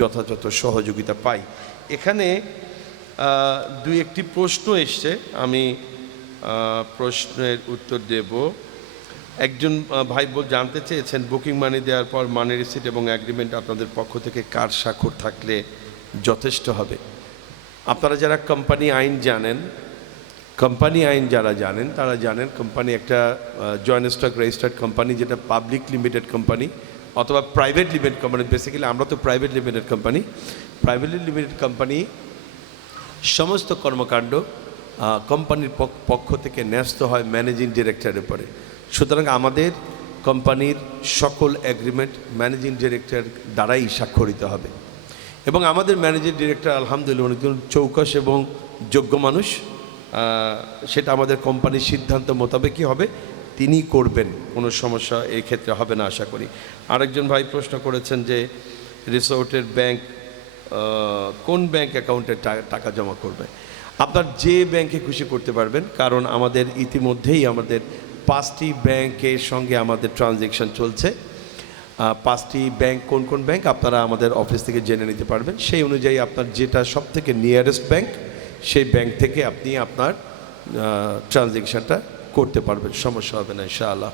যথাযথ সহযোগিতা পাই। এখানে দুই একটি প্রশ্ন এসছে। আমি প্রশ্নের উত্তর দেব। একজন ভাই জানতে চেয়েছেন, বুকিং মানি দেওয়ার পর মানি রিসিট এবং অ্যাগ্রিমেন্ট আপনাদের পক্ষ থেকে কার স্বাক্ষর থাকলে যথেষ্ট হবে। আপনারা যারা কোম্পানি আইন জানেন কোম্পানি আইন যারা জানেন, তারা জানেন কোম্পানি একটা জয়েন্ট স্টক রেজিস্টার্ড কোম্পানি যেটা পাবলিক লিমিটেড কোম্পানি অথবা প্রাইভেট লিমিটেড কোম্পানি বেসিক্যালি আমরা তো private limited company privately limited company সমস্ত কর্মকাণ্ড কোম্পানির পক- পক্ষ থেকে ন্যস্ত হয় ম্যানেজিং ডিরেক্টরের উপরে। সুতরাং আমাদের কোম্পানির সকল অ্যাগ্রিমেন্ট ম্যানেজিং ডিরেক্টর দ্বারাই স্বাক্ষরিত হবে। এবং আমাদের ম্যানেজিং ডিরেক্টর আলহামদুলিল্লাহ একজন চৌকস এবং যোগ্য মানুষ। সেটা আমাদের কোম্পানির সিদ্ধান্ত মোতাবেকই হবে। তিনি করবেন, কোনো সমস্যা এই ক্ষেত্রে হবে না আশা করি। আরেকজন ভাই প্রশ্ন করেছেন যে, রিসোর্টের ব্যাংক কোন ব্যাংক অ্যাকাউন্টে টাকা জমা করবে? আপনার যে ব্যাংকে খুশি করতে পারবেন, কারণ আমাদের ইতিমধ্যেই আমাদের পাঁচটি ব্যাংকের সঙ্গে আমাদের ট্রানজেকশন চলছে। পাঁচটি ব্যাংক, কোন কোন ব্যাংক আপনারা আমাদের অফিস থেকে জেনে নিতে পারবেন। সেই অনুযায়ী আপনার যেটা সব থেকে নিয়ারেস্ট ব্যাংক সেই ব্যাংক থেকে আপনি আপনার ট্রানজেকশনটা করতে পারবেন সমস্যা হবে না ইনশাআল্লাহ।